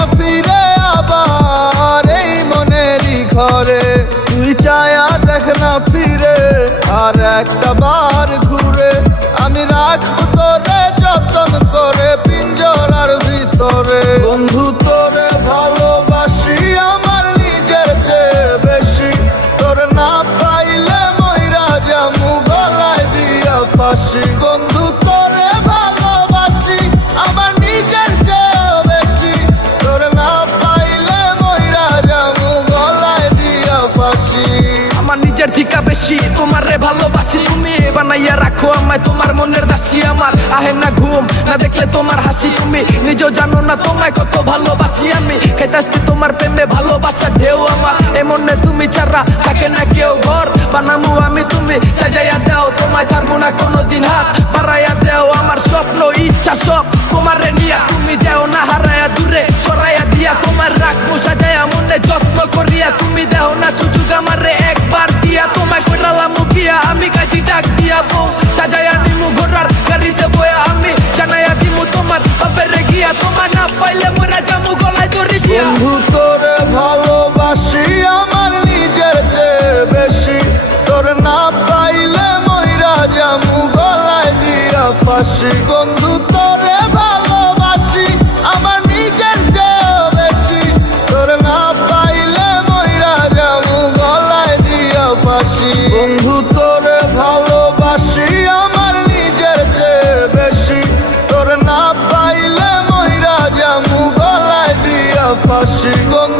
না ফিরে আবার এই মনেরই ঘরে। তুই চায়া দেখ না ফিরে আর একটা বার ঘুরে। আমি রাখবো তোরে যতন করে পিঞ্জরার ভিতরে। বন্ধু তোরে ভালোবাসি আমার নিজের চেয়ে বেশি। তোর না পাইলে মইরা যামু গলায় দিয়া ফাঁসি। বন্ধু তোরে ভালোবাসি আমার নিজের চেয়ে বেশি। তোর না পাইলে মইরা যামু গলায় দিয়া ফাঁসি। আমার নিজের থিকা বেশি তোমারে ভালোবাসি। তুমি বানাইয়া রাখো আমায় তোমার মনের দাসী। আমার আহে না ঘুম না দেখলে তোমার হাসি। তুমি নিজেও জানো না তোমায় কত ভালোবাসি আমি। খেতাছি তোমার প্রেমে ভালোবাসা ঢেউ আমার। এমনে তুমি ছাড়া থাকে না কেউ। ঘর বানামু আমি তুমি সাজাইয়া দাও। তোমায় ছাড়বো না কোনোদিন হাত বাড়াইয়া দেও। আমার স্বপ্ন ইচ্ছা সব তোমারে নিয়া। তুমি দেও না হারাইয়া দূরে সরাইয়া দিয়া। তোমার রাখবো সাজাইয়া মনে যত্ন করিয়া। তুমি দেও না সুযোগ আমারে একবার দিয়া। তোমায় কইরালাম বিয়া আমি কাজী ডাক দিয়া। বউ সাজাইয়া নিমু ঘোড়ার গাড়িতে বয়া। আমি জানাইয়া দিমু তোমার বাপের গিয়া। তোমার না পাইলে মরা যামু গলায় দড়ি দিয়া। বন্ধু তোরে ভালোবাসি আমার নিজের চেয়ে বেশি। তোর না পাইলে মইরা যামু গলায় দিয়া ফাঁসি। বন্ধু তোরে ভালোবাসি আমার নিজের চেয়ে বেশি। তোর না পাইলে মইরা যামু গলায় দিয়া ফাঁসি। বন্ধু তোরে ভালোবাসি আমার নিজের চেয়ে বেশি। তোর না পাইলে মইরা যামু গলায় দিয়া ফাঁসি। বন্ধু